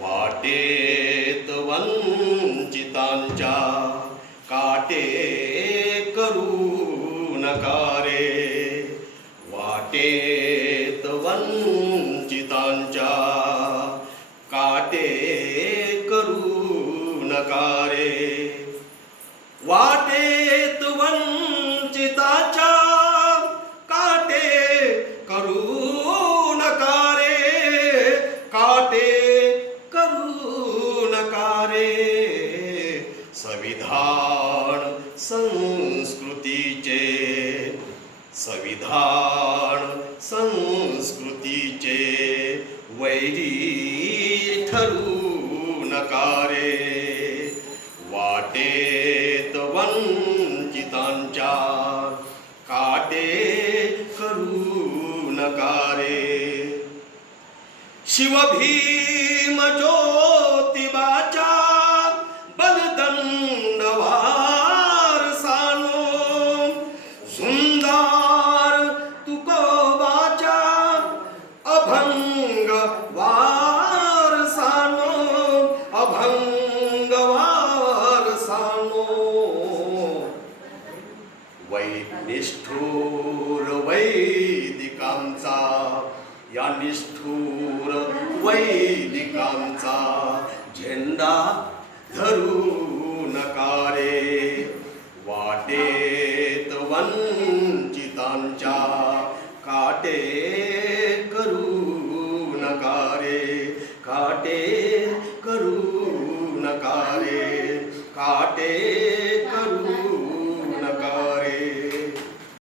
वाटेत वंचितांच्या काटे करू नका रे, वाटेत वंचितांच्या काटे करू नका रे, वाटेत वंचितांच्या काटे करू नका रे, काटे करू नका रे. संविधान संस्कृतीचे, संविधान संस्कृतीचे वैरी ठरू नका रे, वाटेत वंचितांच्या काटे करू नका रे. शिवभीम ज्योतिबाच्या बलदंड वारसानो, सुंदर तुकोबाच्या अभंग वारसानो, अभंग वारसानो. निष्ठुर वैदिकांचा, या निष्ठुर वैदिकांचा झेंडा धरू नका रे, वाटेत वंचितांच्या काटे